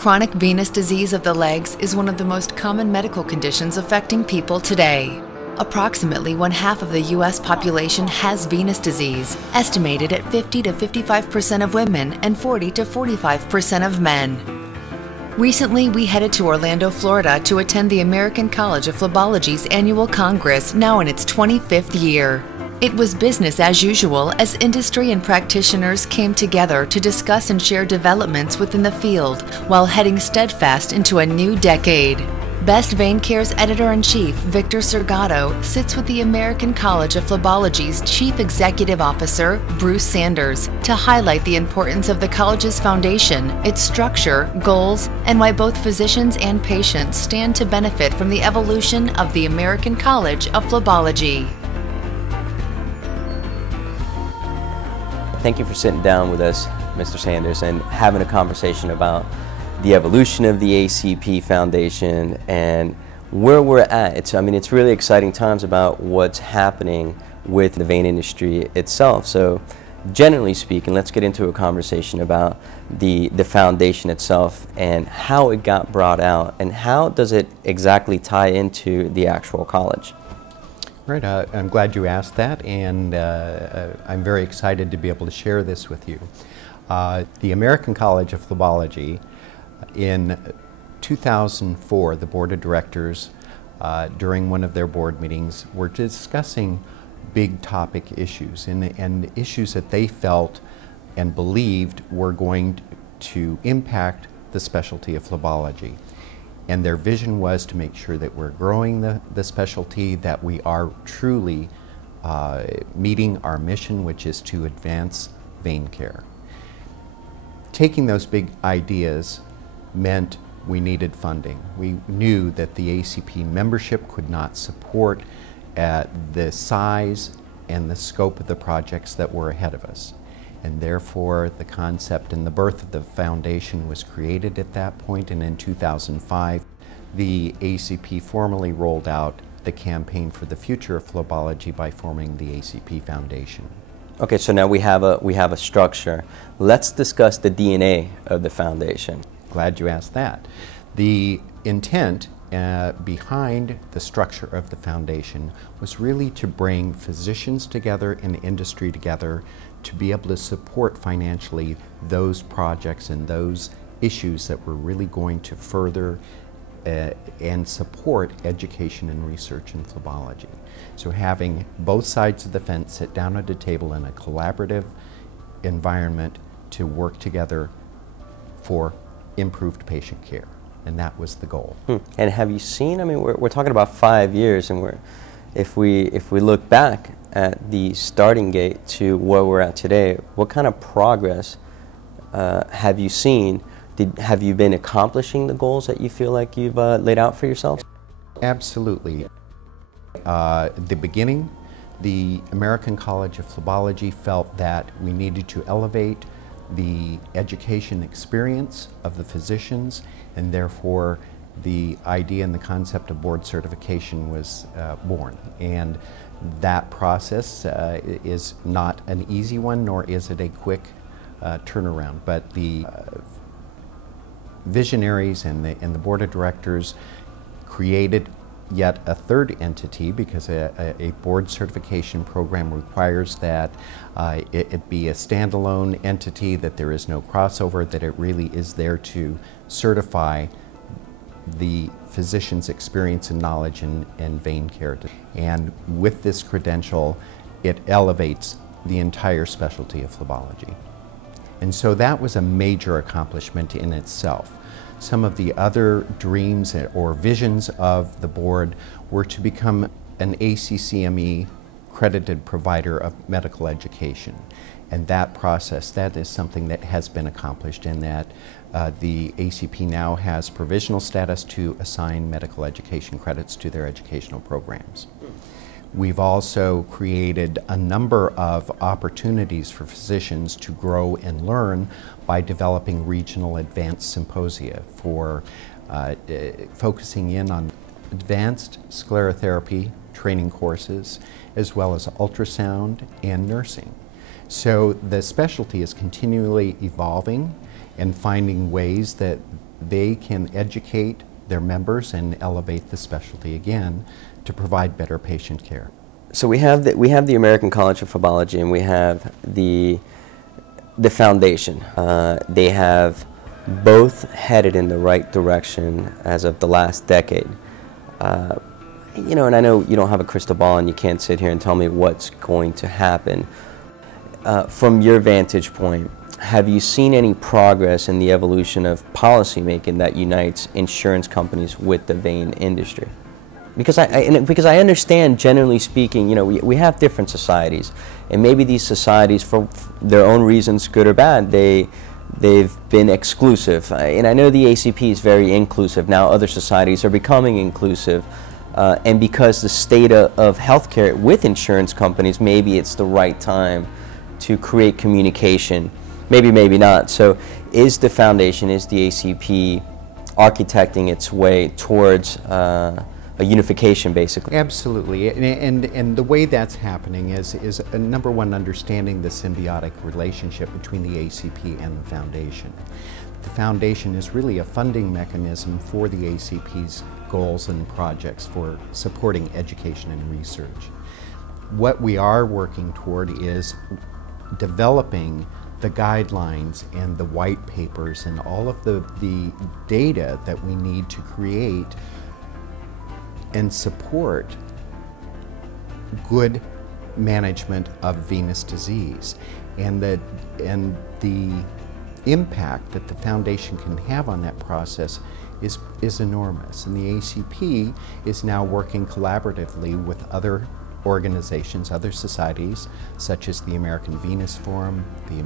Chronic venous disease of the legs is one of the most common medical conditions affecting people today. Approximately 1/2 of the U.S. population has venous disease, estimated at 50 to 55% of women and 40 to 45% of men. Recently, we headed to Orlando, Florida to attend the American College of Phlebology's annual Congress, now in its 25th year. It was business as usual as industry and practitioners came together to discuss and share developments within the field while heading steadfast into a new decade. Best Vein Care's Editor-in-Chief, Victor Sirgado, sits with the American College of Phlebology's Chief Executive Officer, Bruce Sanders, to highlight the importance of the college's foundation, its structure, goals, and why both physicians and patients stand to benefit from the evolution of the American College of Phlebology. Thank you for sitting down with us, Mr. Sanders, and having a conversation about the evolution of the ACP Foundation and where we're at. It's really exciting times about what's happening with the vein industry itself. So, generally speaking, let's get into a conversation about the foundation itself and how it got brought out and how does it exactly tie into the actual college. Right, I'm glad you asked that, and I'm very excited to be able to share this with you. The American College of Phlebology, in 2004, the board of directors, during one of their board meetings, were discussing big topic issues and issues that they felt and believed were going to impact the specialty of phlebology. And their vision was to make sure that we're growing the specialty, that we are truly meeting our mission, which is to advance vein care. Taking those big ideas meant we needed funding. We knew that the ACP membership could not support the size and the scope of the projects that were ahead of us. And therefore, the concept and the birth of the foundation was created at that point, and in 2005, the ACP formally rolled out the campaign for the future of phlebology by forming the ACP Foundation. Okay, so now we have a structure. Let's discuss the DNA of the foundation. Glad you asked that. The intent behind the structure of the foundation was really to bring physicians together and industry together to be able to support financially those projects and those issues that were really going to further and support education and research in phlebology. So having both sides of the fence sit down at a table in a collaborative environment to work together for improved patient care. And that was the goal. And have you seen, we're talking about 5 years, and if we look back at the starting gate to where we're at today, what kind of progress have you seen? Have you been accomplishing the goals that you feel like you've laid out for yourselves? Absolutely. At the beginning, the American College of Phlebology felt that we needed to elevate the education experience of the physicians, and therefore the idea and the concept of board certification was born. And that process is not an easy one, nor is it a quick turnaround, but the visionaries and the board of directors created yet a third entity, because a board certification program requires that it be a standalone entity, that there is no crossover, that it really is there to certify the physician's experience and knowledge in vein care. And with this credential, it elevates the entire specialty of phlebology. And so that was a major accomplishment in itself. Some of the other dreams or visions of the board were to become an ACCME accredited provider of medical education. And that process, that is something that has been accomplished, in that the ACP now has provisional status to assign medical education credits to their educational programs. We've also created a number of opportunities for physicians to grow and learn by developing regional advanced symposia for focusing in on advanced sclerotherapy training courses, as well as ultrasound and nursing. So the specialty is continually evolving, and finding ways that they can educate their members and elevate the specialty again to provide better patient care. So we have the American College of Phlebology, and we have the foundation. They have both headed in the right direction as of the last decade. You know, and I know you don't have a crystal ball and you can't sit here and tell me what's going to happen. From your vantage point, have you seen any progress in the evolution of policymaking that unites insurance companies with the vein industry? Because I understand, generally speaking, you know, we have different societies, and maybe these societies, for their own reasons, good or bad, they've been exclusive. And I know the ACP is very inclusive. Now other societies are becoming inclusive. And because the state of healthcare with insurance companies, maybe it's the right time to create communication. Maybe, maybe not. So is the foundation, is the ACP architecting its way towards a unification, basically? Absolutely, and the way that's happening is number one, understanding the symbiotic relationship between the ACP and the foundation. The foundation is really a funding mechanism for the ACP's goals and projects for supporting education and research. What we are working toward is developing the guidelines and the white papers and all of the data that we need to create and support good management of venous disease, and the impact that the foundation can have on that process is enormous. And the ACP is now working collaboratively with other organizations, other societies, such as the American Venous Forum, the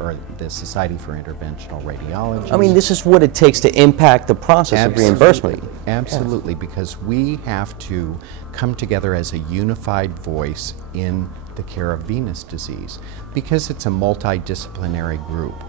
or the Society for Interventional Radiology. I mean, this is what it takes to impact the process of reimbursement. Absolutely, yes. Because we have to come together as a unified voice in the care of venous disease, because it's a multidisciplinary group.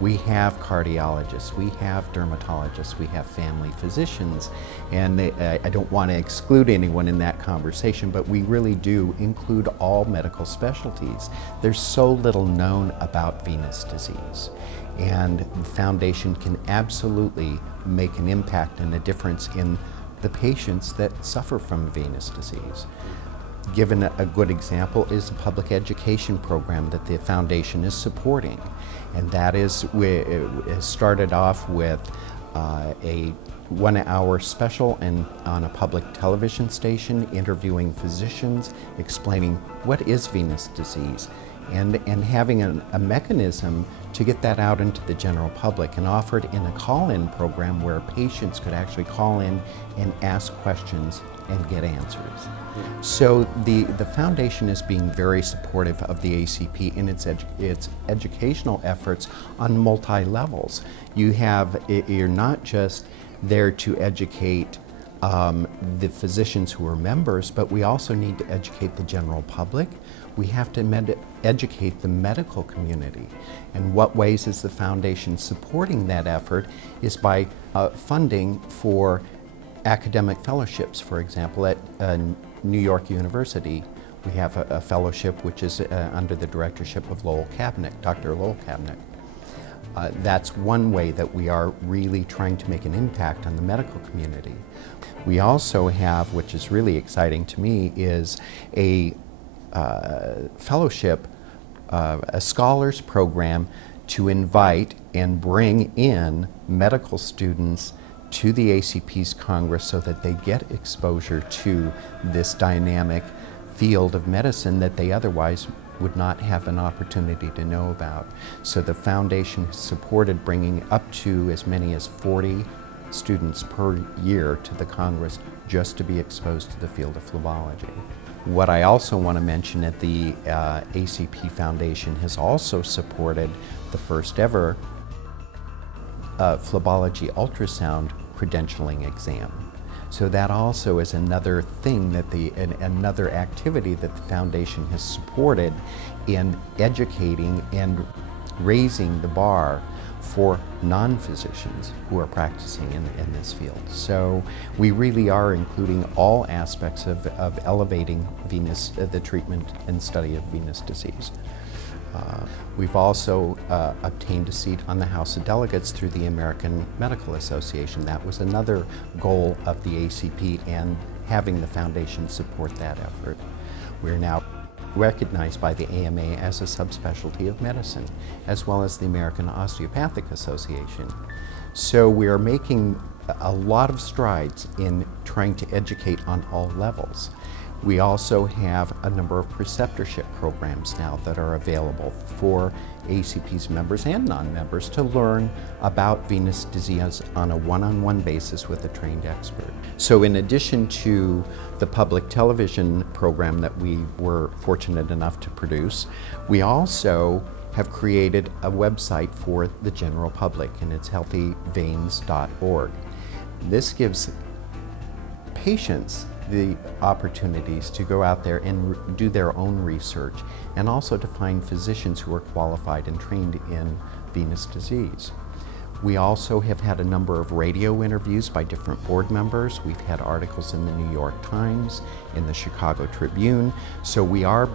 We have cardiologists, we have dermatologists, we have family physicians, and I don't want to exclude anyone in that conversation, but we really do include all medical specialties. There's so little known about venous disease, and the foundation can absolutely make an impact and a difference in the patients that suffer from venous disease. Given a good example is a public education program that the foundation is supporting, and that is, it started off with a 1-hour special on a public television station, interviewing physicians, explaining what is venous disease, and having a mechanism to get that out into the general public, and offered in a call-in program where patients could actually call in and ask questions and get answers. So the foundation is being very supportive of the ACP in its educational efforts on multi-levels. You're not just there to educate the physicians who are members, but we also need to educate the general public. We have to educate the medical community. And what ways is the foundation supporting that effort is by funding for academic fellowships. For example, at New York University, we have a fellowship which is under the directorship of Lowell Cabnick, Dr. Lowell Cabnick. That's one way that we are really trying to make an impact on the medical community. We also have, which is really exciting to me, is a fellowship, a scholars program to invite and bring in medical students to the ACP's Congress so that they get exposure to this dynamic field of medicine that they otherwise would not have an opportunity to know about. So the foundation has supported bringing up to as many as 40 students per year to the Congress just to be exposed to the field of phlebology. What I also want to mention at the ACP Foundation has also supported the first ever phlebology ultrasound credentialing exam. So that also is another thing that another activity that the foundation has supported in educating and raising the bar for non-physicians who are practicing in this field. So we really are including all aspects of elevating the treatment and study of venous disease. We've also obtained a seat on the House of Delegates through the American Medical Association. That was another goal of the ACP, and having the foundation support that effort. We're now recognized by the AMA as a subspecialty of medicine, as well as the American Osteopathic Association. So we are making a lot of strides in trying to educate on all levels. We also have a number of preceptorship programs now that are available for ACP's members and non-members to learn about venous disease on a one-on-one basis with a trained expert. So in addition to the public television program that we were fortunate enough to produce, we also have created a website for the general public, and it's healthyveins.org. This gives patients the opportunities to go out there and do their own research, and also to find physicians who are qualified and trained in venous disease. We also have had a number of radio interviews by different board members. We've had articles in the New York Times, in the Chicago Tribune. So we are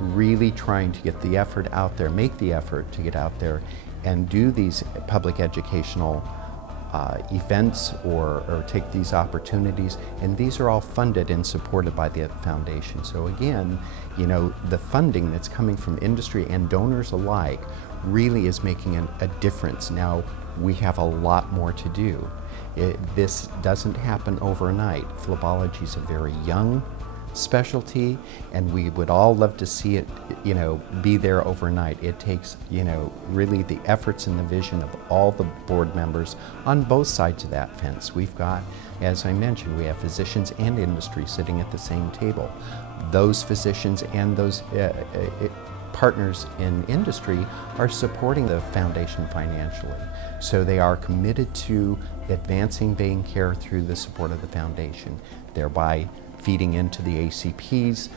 really trying to get the effort out there, make the effort to get out there and do these public educational events or take these opportunities, and these are all funded and supported by the foundation. So again, you know, the funding that's coming from industry and donors alike really is making a difference. Now, we have a lot more to do. This doesn't happen overnight. Phlebology is a very young specialty, and we would all love to see it, you know, be there overnight. It takes, you know, really the efforts and the vision of all the board members on both sides of that fence. We've got, as I mentioned, we have physicians and industry sitting at the same table. Those physicians and those partners in industry are supporting the foundation financially. So they are committed to advancing vein care through the support of the foundation, thereby feeding into the ACP's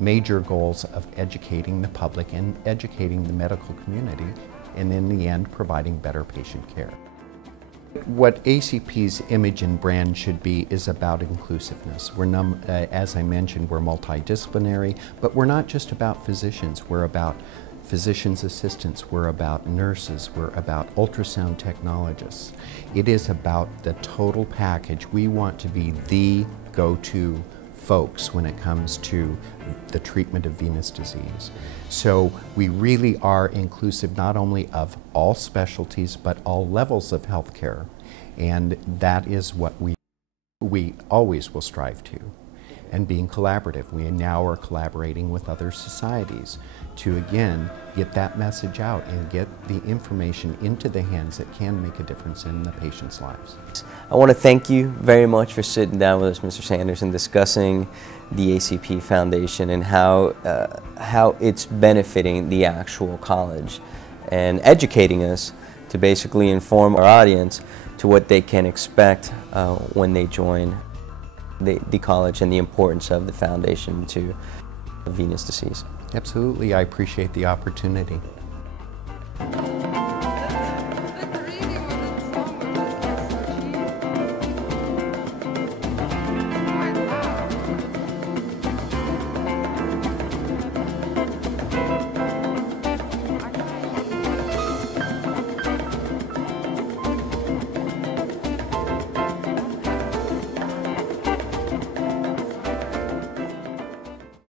major goals of educating the public and educating the medical community, and in the end, providing better patient care. What ACP's image and brand should be is about inclusiveness. We're as I mentioned, we're multidisciplinary, but we're not just about physicians. We're about physician's assistants, we're about nurses, we're about ultrasound technologists. It is about the total package. We want to be the go-to folks when it comes to the treatment of venous disease. So we really are inclusive not only of all specialties, but all levels of healthcare. And that is what we always will strive to. And being collaborative, we now are collaborating with other societies to, again, get that message out and get the information into the hands that can make a difference in the patients' lives. I want to thank you very much for sitting down with us, Mr. Sanders, and discussing the ACP Foundation and how it's benefiting the actual college and educating us to basically inform our audience to what they can expect when they join the college, and the importance of the foundation to venous disease. Absolutely, I appreciate the opportunity.